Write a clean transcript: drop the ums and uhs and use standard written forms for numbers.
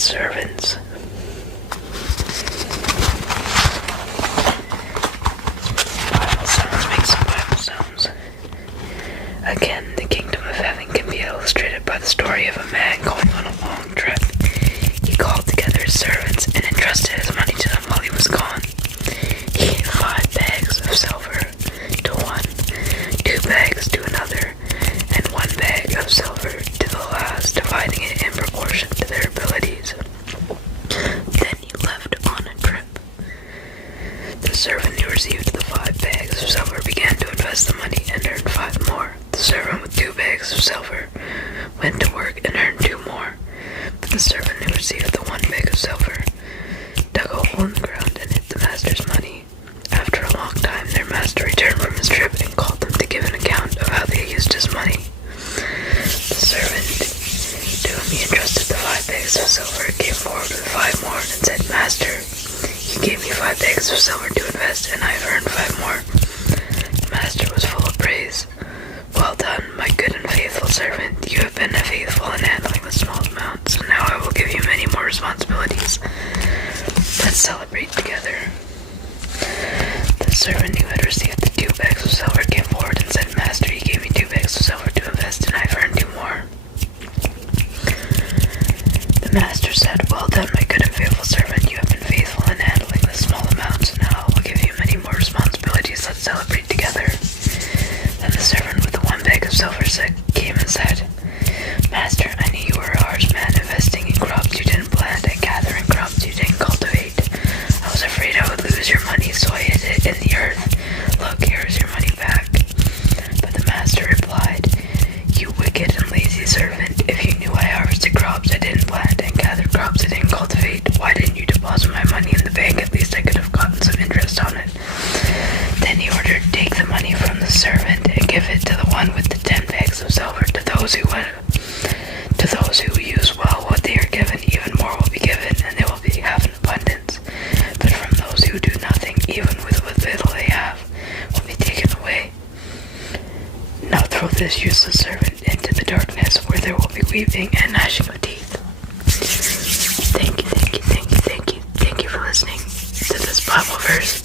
servants. Bible sounds, make some Bible sounds. Again, the kingdom of heaven can be illustrated by the story of a man going on a long trip. He called together his servants and entrusted his money to them while he was gone. He gave 5 bags of silver to one, 2 bags to another, and 1 bag of silver to the last, dividing it in proportion to their abilities. Then he left on a trip. The servant who received the 5 bags of silver began to invest the money and earned 5 more. The servant with 2 bags of silver went to work and earned 2 more. But the servant who received the 1 bag of silver dug a hole in the ground and hid the master's money. After a long time, their master returned from his trip and called them to give an account of how they used his money. The servant to whom he entrusted the 5 bags of silver came forward with 5 more and said, "Master, you gave me 5 bags of silver to invest, and I have earned 5 more." The master was full of praise. "Well done, my good and faithful servant. You have been faithful in handling the small amounts, and now I will give you many more responsibilities. Let's celebrate together." The servant who had received the 2 bags of silver came forward and said, "Master, you gave me 2 bags of silver to invest, and I have earned 2 more." The master said, "Well done, my good and faithful servant. You have been faithful in handling the small amounts, and now I will give you many more responsibilities. Let's celebrate together." Then the servant with the 1 bag of silver came and said, "Master, I knew you were a harsh man, investing in crops you didn't plant and gathering crops you didn't cultivate. I was afraid I would lose your money, so I hid it in the earth. Look, here is your money back." But the master replied, "You wicked and lazy servant, if you knew I harvested crops I didn't plant and gathered crops I didn't cultivate, why didn't you deposit my money in the bank? At least I could have gotten some interest on it." Then he ordered, "Take the money from the servant and give it to the one with the 10 bags of silver. To those who use well what they are given, even more will be given, and they will have an abundance. But from those who do nothing, even with what little they have, will be taken away. Now throw this useless servant into the darkness, where there will be weeping and gnashing of teeth." Thank you for listening to this Bible verse.